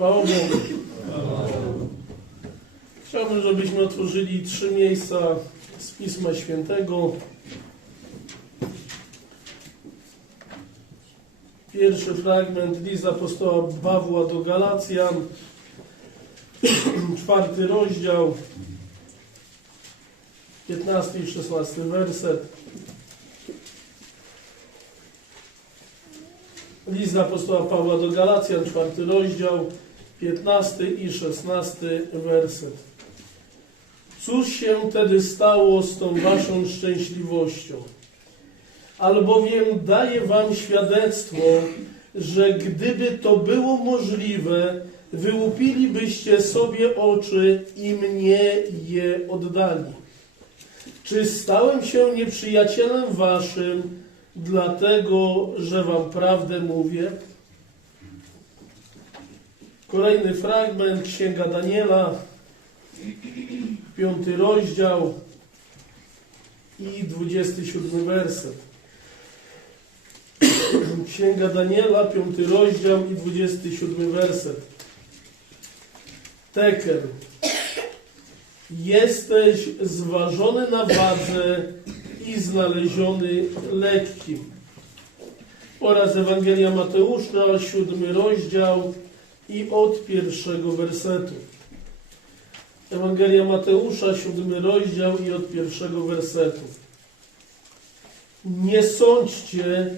Chwała Bogu. Chciałbym, żebyśmy otworzyli trzy miejsca z Pisma Świętego. Pierwszy fragment list apostoła Pawła do Galacjan, czwarty rozdział, 15 i 16 werset. List apostoła Pawła do Galacjan, czwarty rozdział, 15 i 16 werset. Cóż się wtedy stało z tą waszą szczęśliwością? Albowiem daję wam świadectwo, że gdyby to było możliwe, wyłupilibyście sobie oczy i mnie je oddali. Czy stałem się nieprzyjacielem waszym, dlatego że wam prawdę mówię? Kolejny fragment, Księga Daniela, piąty rozdział i 27 werset. Księga Daniela, piąty rozdział i 27 werset. Tekel. Jesteś zważony na wadze i znaleziony lekkim. Oraz Ewangelia Mateusza, siódmy rozdział i od pierwszego wersetu. Ewangelia Mateusza, siódmy rozdział i od pierwszego wersetu. Nie sądźcie,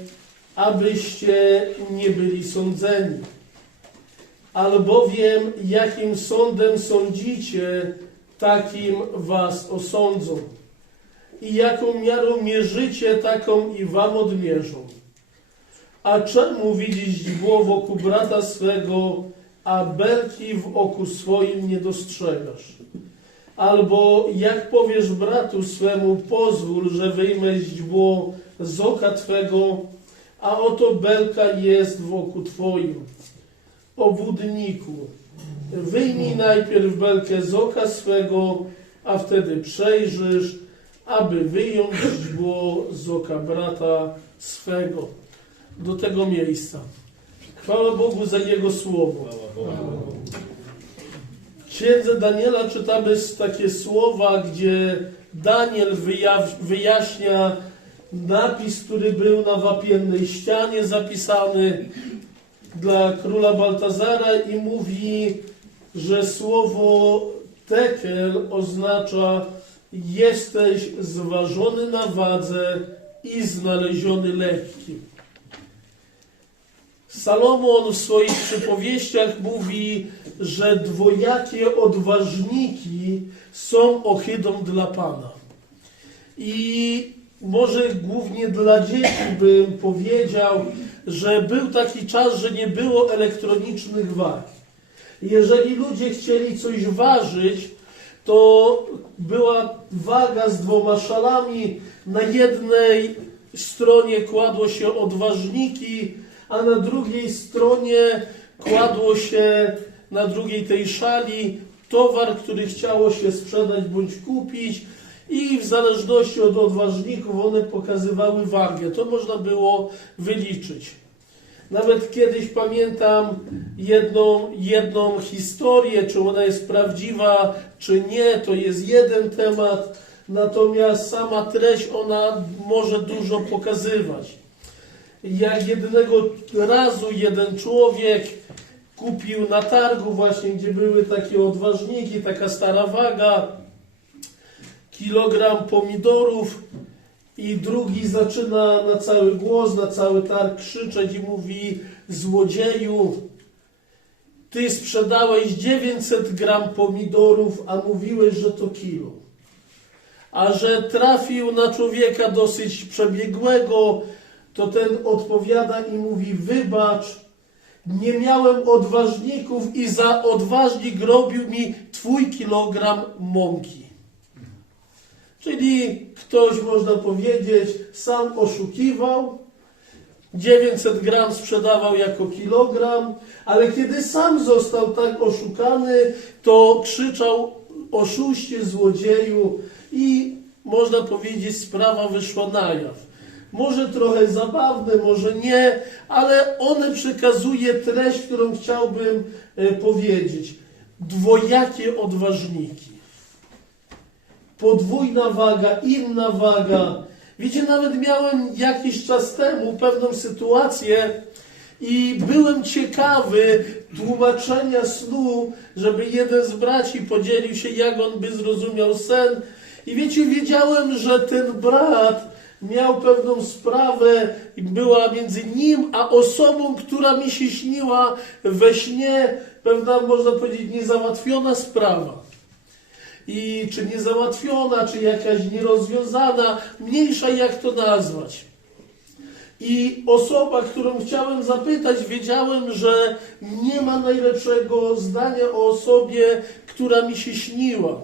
abyście nie byli sądzeni. Albowiem jakim sądem sądzicie, takim was osądzą. I jaką miarą mierzycie, taką i wam odmierzą. A czemu widzisz źdźbło wokół brata swego, a belki w oku swoim nie dostrzegasz? Albo jak powiesz bratu swemu, pozwól, że wyjmę źdźbło z oka twego, a oto belka jest w oku twoim. Obłudniku, wyjmij najpierw belkę z oka swego, a wtedy przejrzysz, aby wyjąć źdźbło z oka brata swego. Do tego miejsca. Chwała Bogu za Jego słowo. W księdze Daniela czytamy takie słowa, gdzie Daniel wyjaśnia napis, który był na wapiennej ścianie zapisany dla króla Baltazara i mówi, że słowo tekel oznacza jesteś zważony na wadze i znaleziony lekki. Salomon w swoich przypowieściach mówi, że dwojakie odważniki są ohydą dla Pana. I może głównie dla dzieci bym powiedział, że był taki czas, że nie było elektronicznych wag. Jeżeli ludzie chcieli coś ważyć, to była waga z dwoma szalami. Na jednej stronie kładło się odważniki, a na drugiej stronie kładło się na drugiej tej szali towar, który chciało się sprzedać bądź kupić i w zależności od odważników one pokazywały wagę. To można było wyliczyć. Nawet kiedyś pamiętam jedną, jedną historię, czy ona jest prawdziwa, czy nie, to jest jeden temat, natomiast sama treść ona może dużo pokazywać. Jak jednego razu jeden człowiek kupił na targu właśnie, gdzie były takie odważniki, taka stara waga, kilogram pomidorów i drugi zaczyna na cały głos, na cały targ krzyczeć i mówi złodzieju, ty sprzedałeś 900 gram pomidorów, a mówiłeś, że to kilo. A że trafił na człowieka dosyć przebiegłego, to ten odpowiada i mówi: Wybacz, nie miałem odważników i za odważnik robił mi twój kilogram mąki. Czyli ktoś, można powiedzieć, sam oszukiwał, 900 gram sprzedawał jako kilogram, ale kiedy sam został tak oszukany, to krzyczał oszuście, złodzieju i można powiedzieć sprawa wyszła na jaw. Może trochę zabawne, może nie, ale one przekazuje treść, którą chciałbym e, powiedzieć. Dwojakie odważniki. Podwójna waga, inna waga. Wiecie, nawet miałem jakiś czas temu pewną sytuację i byłem ciekawy tłumaczenia snu, żeby jeden z braci podzielił się, jak on by zrozumiał sen. I wiecie, wiedziałem, że ten brat miał pewną sprawę była między nim a osobą, która mi się śniła we śnie, pewna, można powiedzieć, niezałatwiona sprawa. I czy niezałatwiona, czy jakaś nierozwiązana, mniejsza jak to nazwać. I osoba, którą chciałem zapytać, wiedziałem, że nie ma najlepszego zdania o osobie, która mi się śniła.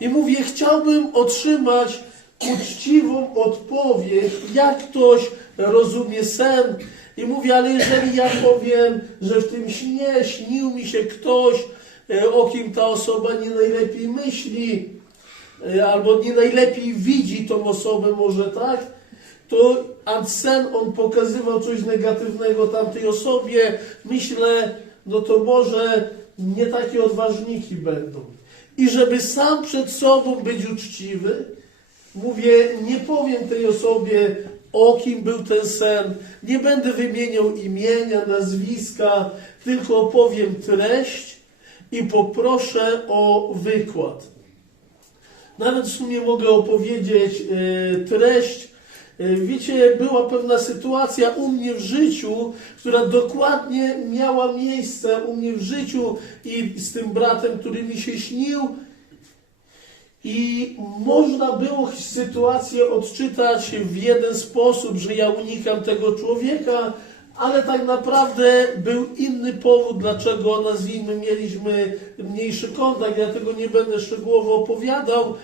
I mówię, chciałbym otrzymać uczciwą odpowiedź, jak ktoś rozumie sen. I mówię, ale jeżeli ja powiem, że w tym śnie śnił mi się ktoś, e, o kim ta osoba nie najlepiej myśli, e, albo nie najlepiej widzi tą osobę, może tak, to sen on pokazywał coś negatywnego tamtej osobie, myślę, no to może nie takie odważniki będą. I żeby sam przed sobą być uczciwy, mówię, nie powiem tej osobie, o kim był ten sen, nie będę wymieniał imienia, nazwiska, tylko opowiem treść i poproszę o wykład. Nawet w sumie mogę opowiedzieć e, treść. E, Wiecie, była pewna sytuacja u mnie w życiu, która dokładnie miała miejsce u mnie w życiu i z tym bratem, który mi się śnił. I można było sytuację odczytać w jeden sposób, że ja unikam tego człowieka, ale tak naprawdę był inny powód, dlaczego nazwijmy mieliśmy mniejszy kontakt. Ja tego nie będę szczegółowo opowiadał.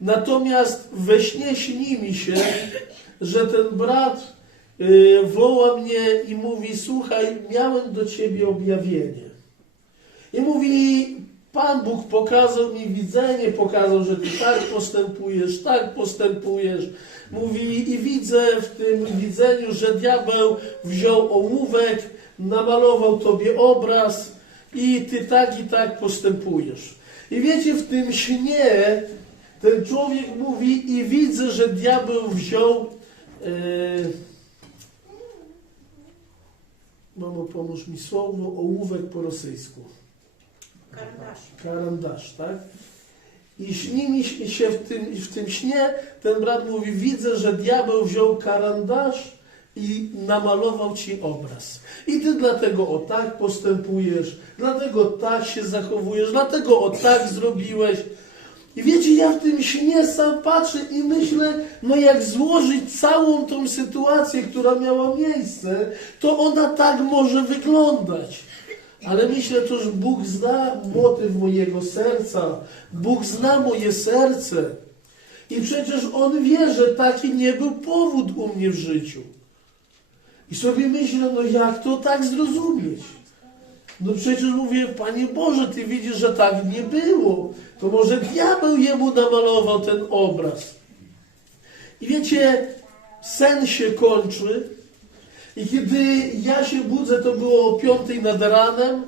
Natomiast we śnie śni mi się, że ten brat y, woła mnie i mówi: Słuchaj, miałem do ciebie objawienie. I mówi: Pan Bóg pokazał mi widzenie, pokazał, że ty tak postępujesz, tak postępujesz. Mówi i widzę w tym widzeniu, że diabeł wziął ołówek, namalował tobie obraz i ty tak i tak postępujesz. I wiecie, w tym śnie ten człowiek mówi i widzę, że diabeł wziął e, Mamo, pomóż mi słowo, ołówek po rosyjsku. Karandasz. Karandasz, tak? I śni mi się w tym, w tym śnie, ten brat mówi, widzę, że diabeł wziął karandasz i namalował ci obraz. I ty dlatego o tak postępujesz, dlatego tak się zachowujesz, dlatego o tak zrobiłeś. I wiecie, ja w tym śnie sam patrzę i myślę, no jak złożyć całą tą sytuację, która miała miejsce, to ona tak może wyglądać. Ale myślę, to, że Bóg zna motyw mojego serca. Bóg zna moje serce. I przecież On wie, że taki nie był powód u mnie w życiu. I sobie myślę, no jak to tak zrozumieć? No przecież mówię, Panie Boże, Ty widzisz, że tak nie było. To może diabeł jemu namalował ten obraz. I wiecie, sen się kończy. I kiedy ja się budzę, to było o piątej nad ranem,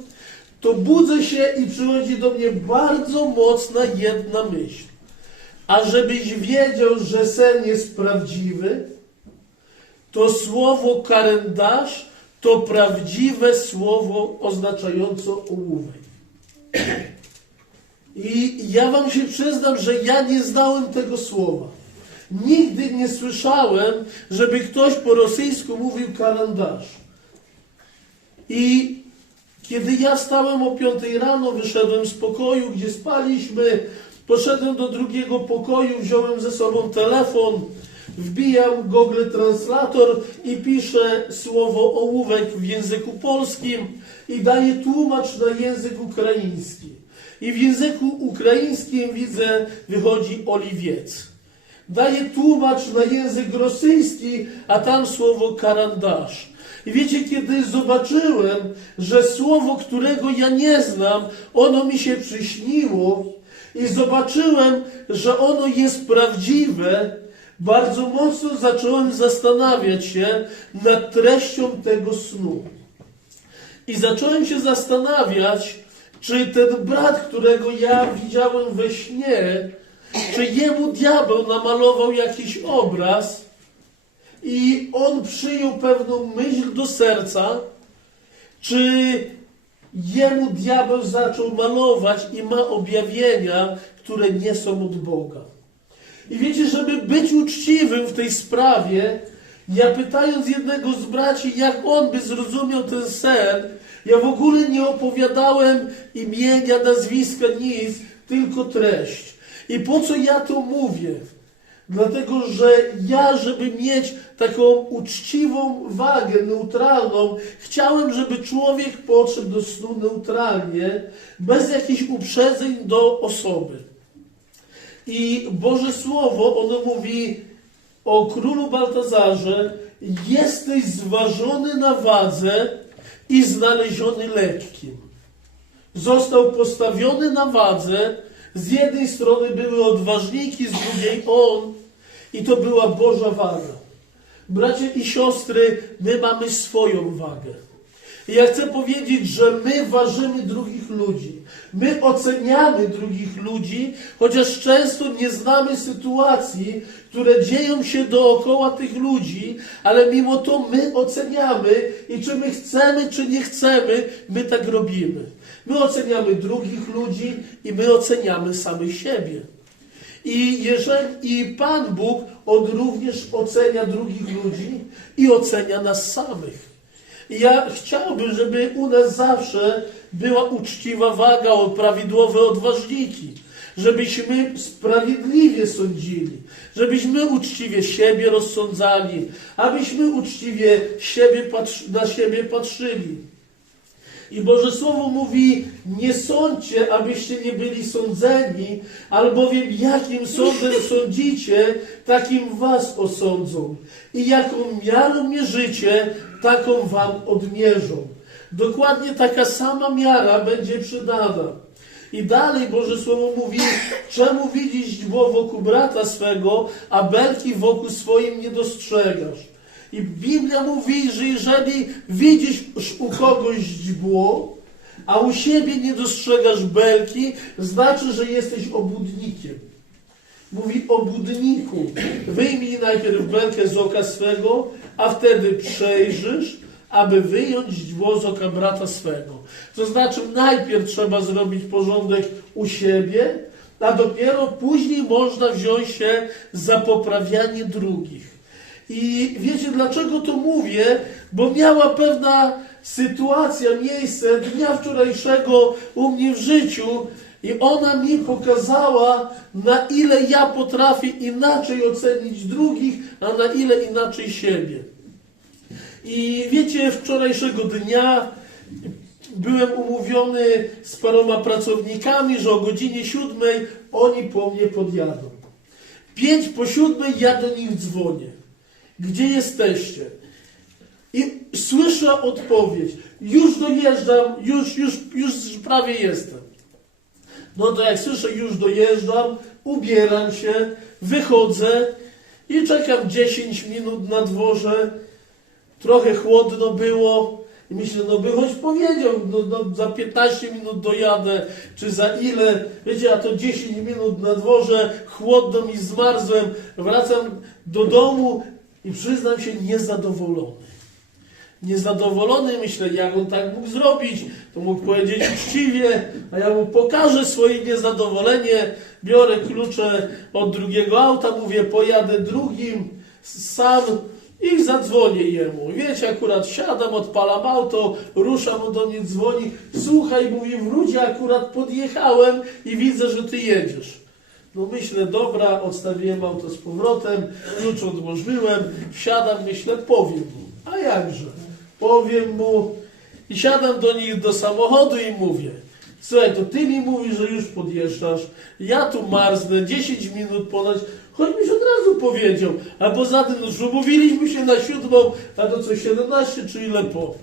to budzę się i przychodzi do mnie bardzo mocna jedna myśl. A żebyś wiedział, że sen jest prawdziwy, to słowo kalendarz to prawdziwe słowo oznaczające ołówek. I ja wam się przyznam, że ja nie znałem tego słowa. Nigdy nie słyszałem, żeby ktoś po rosyjsku mówił kalendarz. I kiedy ja stałem o 5 rano, wyszedłem z pokoju, gdzie spaliśmy, poszedłem do drugiego pokoju, wziąłem ze sobą telefon, wbijam Google Translator i piszę słowo ołówek w języku polskim i daję tłumacz na język ukraiński. I w języku ukraińskim widzę, wychodzi oliwiec. Daję tłumacz na język rosyjski, a tam słowo karandasz. I wiecie, kiedy zobaczyłem, że słowo, którego ja nie znam, ono mi się przyśniło i zobaczyłem, że ono jest prawdziwe, bardzo mocno zacząłem zastanawiać się nad treścią tego snu. I zacząłem się zastanawiać, czy ten brat, którego ja widziałem we śnie, czy jemu diabeł namalował jakiś obraz i on przyjął pewną myśl do serca, czy jemu diabeł zaczął malować i ma objawienia, które nie są od Boga. I wiecie, żeby być uczciwym w tej sprawie, ja pytając jednego z braci, jak on by zrozumiał ten sen, ja w ogóle nie opowiadałem imienia, nazwiska, nic, tylko treść. I po co ja to mówię? Dlatego, że ja, żeby mieć taką uczciwą wagę, neutralną, chciałem, żeby człowiek podszedł do snu neutralnie, bez jakichś uprzedzeń do osoby. I Boże Słowo, ono mówi o królu Baltazarze, jesteś zważony na wadze i znaleziony lekkim. Został postawiony na wadze, z jednej strony były odważniki, z drugiej on, i to była Boża waga. Bracia i siostry, my mamy swoją wagę. I ja chcę powiedzieć, że my ważymy drugich ludzi. My oceniamy drugich ludzi, chociaż często nie znamy sytuacji, które dzieją się dookoła tych ludzi, ale mimo to my oceniamy i czy my chcemy, czy nie chcemy, my tak robimy. My oceniamy drugich ludzi i my oceniamy samych siebie. I jeżeli i Pan Bóg, On również ocenia drugich ludzi i ocenia nas samych. Ja chciałbym, żeby u nas zawsze była uczciwa waga, o prawidłowe odważniki, żebyśmy sprawiedliwie sądzili, żebyśmy uczciwie siebie rozsądzali, abyśmy uczciwie siebie na siebie patrzyli. I Boże Słowo mówi, nie sądźcie, abyście nie byli sądzeni, albowiem jakim sądem sądzicie, takim was osądzą. I jaką miarą mierzycie, taką wam odmierzą. Dokładnie taka sama miara będzie przydana. I dalej Boże Słowo mówi, czemu widzisz źdźbło wokół brata swego, a belki wokół swoim nie dostrzegasz. I Biblia mówi, że jeżeli widzisz u kogoś źdźbło, a u siebie nie dostrzegasz belki, znaczy, że jesteś obudnikiem. Mówi o budniku. Wyjmij najpierw belkę z oka swego, a wtedy przejrzysz, aby wyjąć źdźbło z oka brata swego. To znaczy, najpierw trzeba zrobić porządek u siebie, a dopiero później można wziąć się za poprawianie drugich. I wiecie dlaczego to mówię? Bo miała pewna sytuacja, miejsce dnia wczorajszego u mnie w życiu i ona mi pokazała, na ile ja potrafię inaczej ocenić drugich, a na ile inaczej siebie. I wiecie, wczorajszego dnia byłem umówiony z paroma pracownikami, że o godzinie siódmej oni po mnie podjadą. Pięć po siódmej ja do nich dzwonię. Gdzie jesteście? I słyszę odpowiedź. Już dojeżdżam, już, już, już prawie jestem. No to jak słyszę, już dojeżdżam, ubieram się, wychodzę i czekam 10 minut na dworze. Trochę chłodno było. I myślę, no by choć powiedział, no, no, za 15 minut dojadę, czy za ile. Wiecie, a to 10 minut na dworze, chłodno mi zmarzłem. Wracam do domu i przyznam się niezadowolony. Niezadowolony, myślę, jak on tak mógł zrobić, to mógł powiedzieć uczciwie, a ja mu pokażę swoje niezadowolenie, biorę klucze od drugiego auta, mówię, pojadę drugim, sam i zadzwonię jemu. Wiecie, akurat siadam, odpalam auto, ruszam, on do mnie dzwoni, słuchaj, mówi, wróć, akurat podjechałem i widzę, że ty jedziesz. No myślę, dobra, odstawiłem auto z powrotem, klucz odłożyłem, wsiadam, myślę, powiem mu. A jakże? Powiem mu i siadam do nich do samochodu i mówię, słuchaj, to ty mi mówisz, że już podjeżdżasz, ja tu marznę, 10 minut ponad, choćbyś od razu powiedział, a poza tym, no, że umówiliśmy się na siódmą, a to co 17 czy ile po.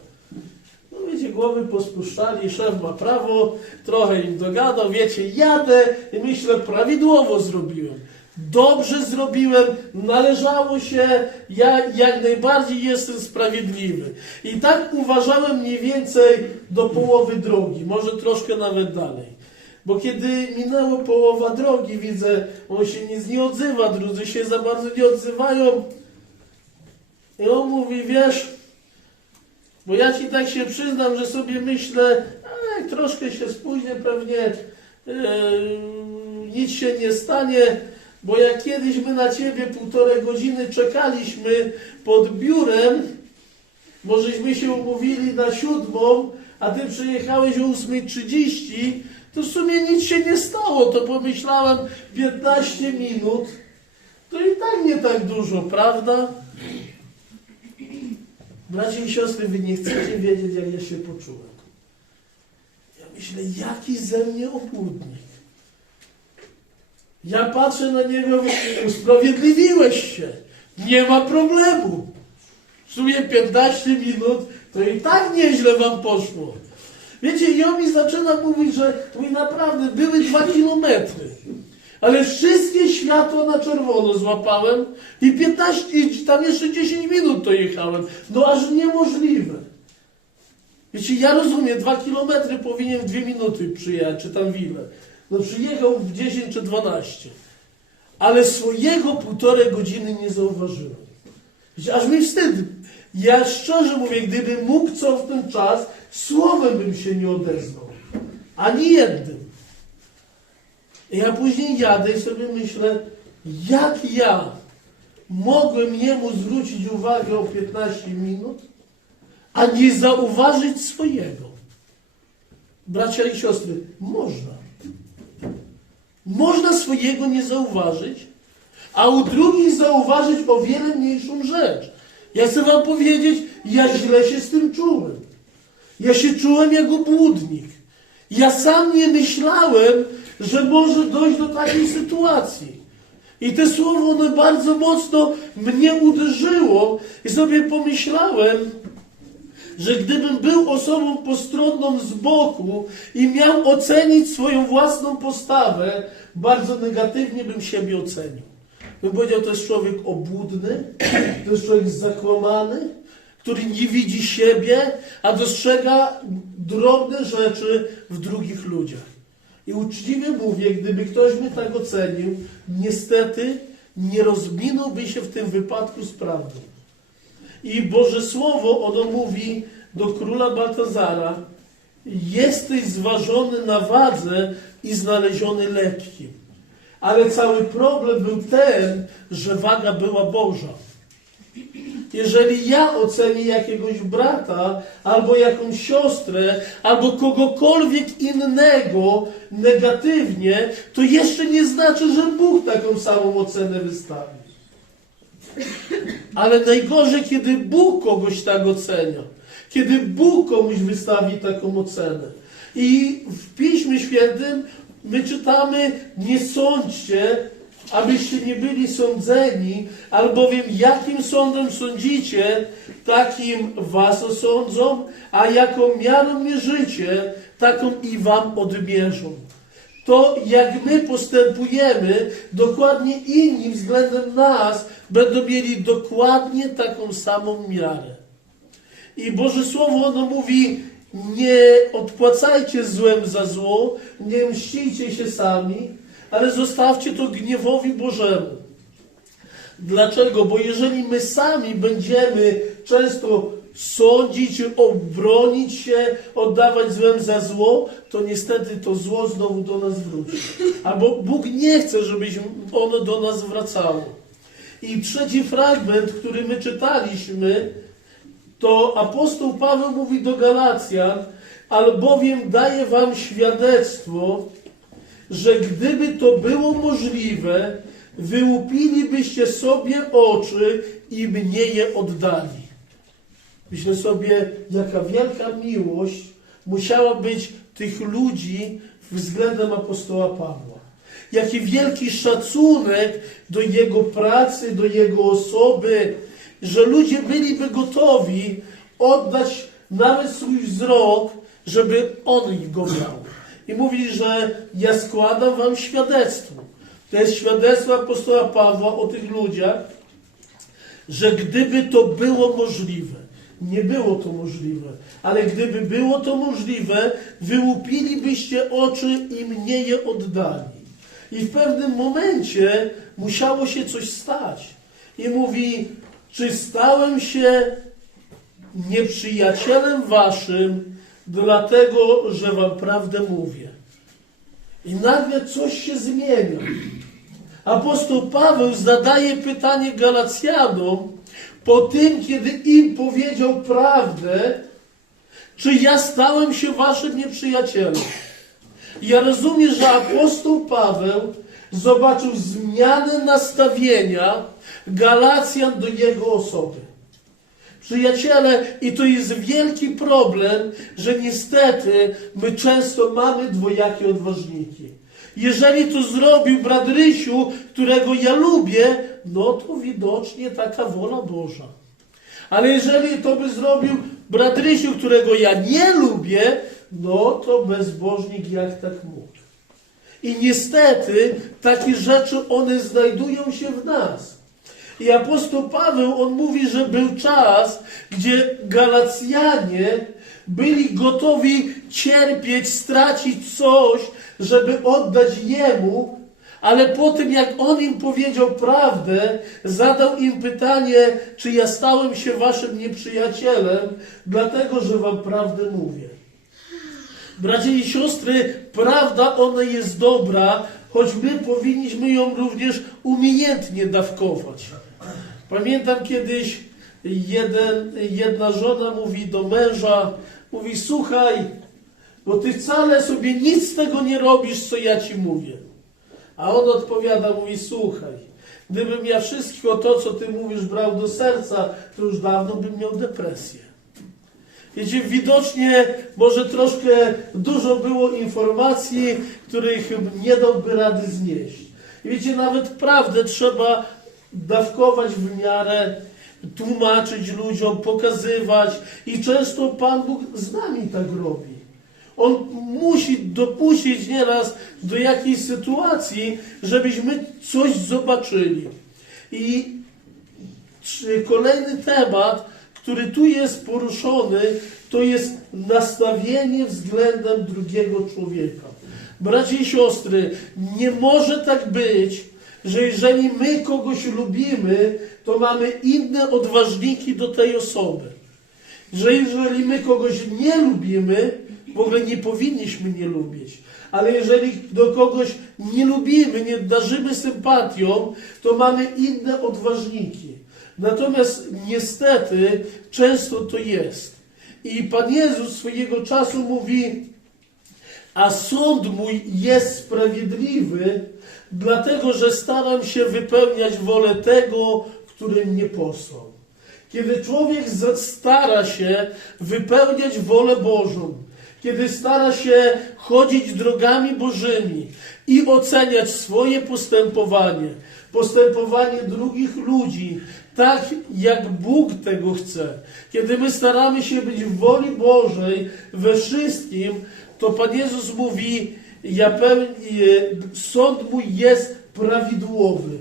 Wiecie, głowy pospuszczali, szef ma prawo, trochę im dogadał, wiecie, jadę i myślę, prawidłowo zrobiłem. Dobrze zrobiłem, należało się, ja jak najbardziej jestem sprawiedliwy. I tak uważałem mniej więcej do połowy drogi, może troszkę nawet dalej. Bo kiedy minęło połowa drogi, widzę, on się nic nie odzywa, drudzy się za bardzo nie odzywają. I on mówi, wiesz, bo ja ci tak się przyznam, że sobie myślę, troszkę się spóźnię, pewnie e, nic się nie stanie, bo jak kiedyś my na ciebie półtorej godziny czekaliśmy pod biurem, bo żeśmy się umówili na siódmą, a ty przyjechałeś o 8.30, to w sumie nic się nie stało. To pomyślałem 15 minut. To i tak nie tak dużo, prawda? Bracia i siostry, wy nie chcecie wiedzieć, jak ja się poczułem. Ja myślę, jaki ze mnie obłudnik. Ja patrzę na niego, usprawiedliwiłeś się. Nie ma problemu. W sumie 15 minut, to i tak nieźle wam poszło. Wiecie, i on mi zaczyna mówić, że mówi naprawdę, były dwa kilometry. Ale wszystkie światła na czerwono złapałem i 15, i tam jeszcze 10 minut to jechałem. No aż niemożliwe. Wiecie, ja rozumiem, dwa kilometry powinien w dwie minuty przyjechać, czy tam ile. No przyjechał w 10 czy 12. Ale swojego półtorej godziny nie zauważyłem. Wiecie, aż mi wstyd. Ja szczerze mówię, gdybym mógł co w ten czas, słowem bym się nie odezwał. Ani jednym. Ja później jadę i sobie myślę, jak ja mogłem jemu zwrócić uwagę o 15 minut, a nie zauważyć swojego. Bracia i siostry, można. Można swojego nie zauważyć, a u drugich zauważyć o wiele mniejszą rzecz. Ja chcę wam powiedzieć, ja źle się z tym czułem. Ja się czułem jak obłudnik. Ja sam nie myślałem, że może dojść do takiej sytuacji. I te słowo, ono bardzo mocno mnie uderzyło i sobie pomyślałem, że gdybym był osobą postronną z boku i miał ocenić swoją własną postawę, bardzo negatywnie bym siebie ocenił. Bym powiedział, to jest człowiek obłudny, to jest człowiek zakłamany, który nie widzi siebie, a dostrzega drobne rzeczy w drugich ludziach. I uczciwie mówię, gdyby ktoś mnie tak ocenił, niestety nie rozminąłby się w tym wypadku z prawdą. I Boże Słowo, ono mówi do króla Baltazara, jesteś zważony na wadze i znaleziony lekkim. Ale cały problem był ten, że waga była Boża. Jeżeli ja ocenię jakiegoś brata, albo jakąś siostrę, albo kogokolwiek innego negatywnie, to jeszcze nie znaczy, że Bóg taką samą ocenę wystawi. Ale najgorzej, kiedy Bóg kogoś tak ocenia. Kiedy Bóg komuś wystawi taką ocenę. I w Piśmie Świętym my czytamy, nie sądźcie, abyście nie byli sądzeni, albowiem jakim sądem sądzicie, takim was osądzą, a jaką miarą mierzycie, taką i wam odmierzą. To jak my postępujemy, dokładnie inni względem nas będą mieli dokładnie taką samą miarę. I Boże Słowo ono mówi, nie odpłacajcie złem za zło, nie mścicie się sami, ale zostawcie to gniewowi Bożemu. Dlaczego? Bo jeżeli my sami będziemy często sądzić, obronić się, oddawać złem za zło, to niestety to zło znowu do nas wróci. Albo Bóg nie chce, żebyśmy ono do nas wracało. I trzeci fragment, który my czytaliśmy, to apostoł Paweł mówi do Galacjan, albowiem daje wam świadectwo, że gdyby to było możliwe, wyłupilibyście sobie oczy i mnie je oddali. Myślę sobie, jaka wielka miłość musiała być tych ludzi względem apostoła Pawła. Jaki wielki szacunek do jego pracy, do jego osoby, że ludzie byliby gotowi oddać nawet swój wzrok, żeby on go miał. I mówi, że ja składam wam świadectwo. To jest świadectwo apostoła Pawła o tych ludziach, że gdyby to było możliwe, nie było to możliwe, ale gdyby było to możliwe, wyłupilibyście oczy i mnie je oddali. I w pewnym momencie musiało się coś stać. I mówi, czy stałem się nieprzyjacielem waszym, dlatego że wam prawdę mówię. I nagle coś się zmienia. Apostoł Paweł zadaje pytanie Galacjanom po tym, kiedy im powiedział prawdę, czy ja stałem się waszym nieprzyjacielem. Ja rozumiem, że apostoł Paweł zobaczył zmianę nastawienia Galacjan do jego osoby. Przyjaciele, i to jest wielki problem, że niestety my często mamy dwojakie odważniki. Jeżeli to zrobił brat Rysiu, którego ja lubię, no to widocznie taka wola Boża. Ale jeżeli to by zrobił brat Rysiu, którego ja nie lubię, no to bezbożnik jak tak mógł. I niestety takie rzeczy one znajdują się w nas. I apostoł Paweł, on mówi, że był czas, gdzie Galacjanie byli gotowi cierpieć, stracić coś, żeby oddać Jemu, ale po tym, jak On im powiedział prawdę, zadał im pytanie, czy ja stałem się waszym nieprzyjacielem, dlatego, że wam prawdę mówię. Bracia i siostry, prawda ona jest dobra, choć my powinniśmy ją również umiejętnie dawkować. Pamiętam kiedyś jeden, jedna żona mówi do męża, mówi słuchaj, bo ty wcale sobie nic z tego nie robisz, co ja ci mówię. A on odpowiada, mówi słuchaj, gdybym ja wszystko to, co ty mówisz, brał do serca, to już dawno bym miał depresję. Wiecie, widocznie może troszkę dużo było informacji, których nie dałby rady znieść. Wiecie, nawet prawdę trzeba dawkować w miarę, tłumaczyć ludziom, pokazywać. I często Pan Bóg z nami tak robi. On musi dopuścić nieraz do jakiejś sytuacji, żebyśmy coś zobaczyli. I kolejny temat, który tu jest poruszony, to jest nastawienie względem drugiego człowieka. Bracia i siostry, nie może tak być, że jeżeli my kogoś lubimy, to mamy inne odważniki do tej osoby. Że jeżeli my kogoś nie lubimy, w ogóle nie powinniśmy nie lubić. Ale jeżeli do kogoś nie lubimy, nie darzymy sympatią, to mamy inne odważniki. Natomiast niestety często to jest. I Pan Jezus swojego czasu mówi, a sąd mój jest sprawiedliwy, dlatego że staram się wypełniać wolę tego, który mnie posłał. Kiedy człowiek stara się wypełniać wolę Bożą, kiedy stara się chodzić drogami Bożymi i oceniać swoje postępowanie, postępowanie drugich ludzi, tak jak Bóg tego chce, kiedy my staramy się być w woli Bożej we wszystkim, to Pan Jezus mówi, ja sąd mój jest prawidłowy.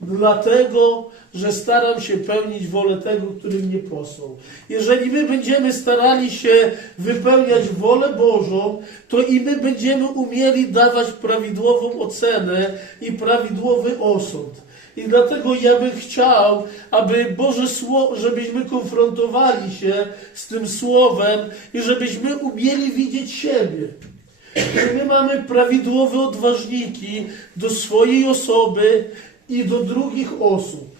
Dlatego, że staram się pełnić wolę tego, który mnie posłał. Jeżeli my będziemy starali się wypełniać wolę Bożą, to i my będziemy umieli dawać prawidłową ocenę i prawidłowy osąd. I dlatego ja bym chciał, aby Boże Słowo, żebyśmy konfrontowali się z tym Słowem i żebyśmy umieli widzieć siebie. My mamy prawidłowe odważniki do swojej osoby i do drugich osób.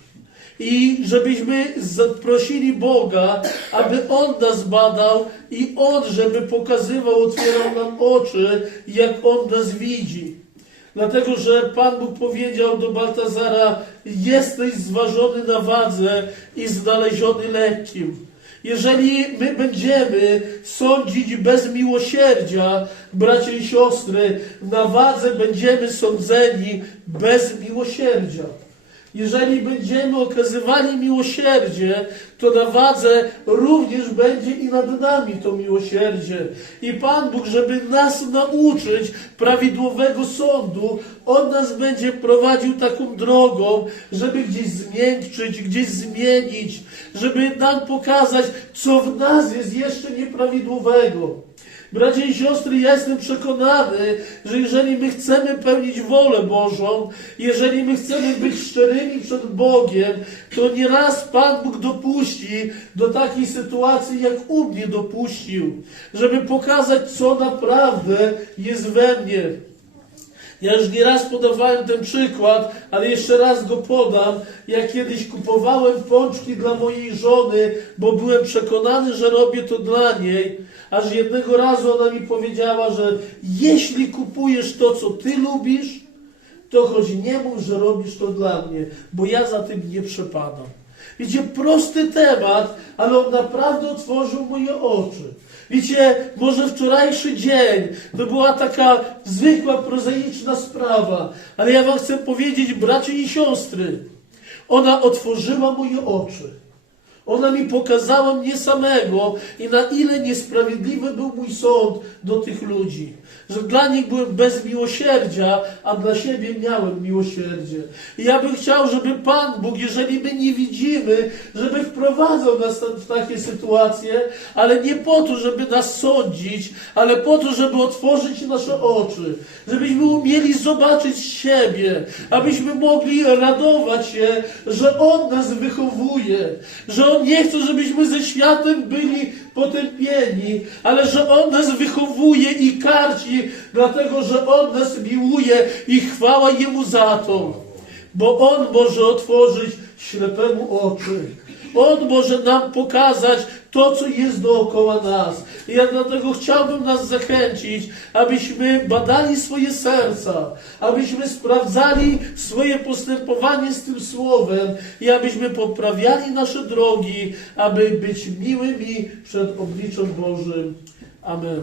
I żebyśmy zaprosili Boga, aby On nas badał i On, żeby pokazywał, otwierał nam oczy, jak On nas widzi. Dlatego, że Pan Bóg powiedział do Baltazara, jesteś zważony na wadze i znaleziony lekkim. Jeżeli my będziemy sądzić bez miłosierdzia, bracia i siostry, na wadze będziemy sądzeni bez miłosierdzia. Jeżeli będziemy okazywali miłosierdzie, to na wadze również będzie i nad nami to miłosierdzie. I Pan Bóg, żeby nas nauczyć prawidłowego sądu, On nas będzie prowadził taką drogą, żeby gdzieś zmiękczyć, gdzieś zmienić, żeby nam pokazać, co w nas jest jeszcze nieprawidłowego. Bracia i siostry, ja jestem przekonany, że jeżeli my chcemy pełnić wolę Bożą, jeżeli my chcemy być szczerymi przed Bogiem, to nieraz Pan Bóg dopuści do takiej sytuacji, jak u mnie dopuścił, żeby pokazać, co naprawdę jest we mnie. Ja już nieraz podawałem ten przykład, ale jeszcze raz go podam. Ja kiedyś kupowałem pączki dla mojej żony, bo byłem przekonany, że robię to dla niej. Aż jednego razu ona mi powiedziała, że jeśli kupujesz to, co ty lubisz, to choć nie mów, że robisz to dla mnie, bo ja za tym nie przepadam. Wiecie, prosty temat, ale on naprawdę otworzył moje oczy. Wiecie, może wczorajszy dzień to była taka zwykła, prozaiczna sprawa, ale ja wam chcę powiedzieć, bracia i siostry, ona otworzyła moje oczy. Ona mi pokazała mnie samego i na ile niesprawiedliwy był mój sąd do tych ludzi. Że dla nich byłem bez miłosierdzia, a dla siebie miałem miłosierdzie. I ja bym chciał, żeby Pan Bóg, jeżeli my nie widzimy, żeby wprowadzał nas w takie sytuacje, ale nie po to, żeby nas sądzić, ale po to, żeby otworzyć nasze oczy, żebyśmy umieli zobaczyć siebie, abyśmy mogli radować się, że On nas wychowuje, że On nie chce, żebyśmy ze światem byli potępieni, ale że On nas wychowuje i karci, dlatego że On nas miłuje i chwała Jemu za to. Bo On może otworzyć ślepemu oczy. On może nam pokazać to, co jest dookoła nas. I ja dlatego chciałbym nas zachęcić, abyśmy badali swoje serca, abyśmy sprawdzali swoje postępowanie z tym Słowem i abyśmy poprawiali nasze drogi, aby być miłymi przed obliczem Bożym. Amen.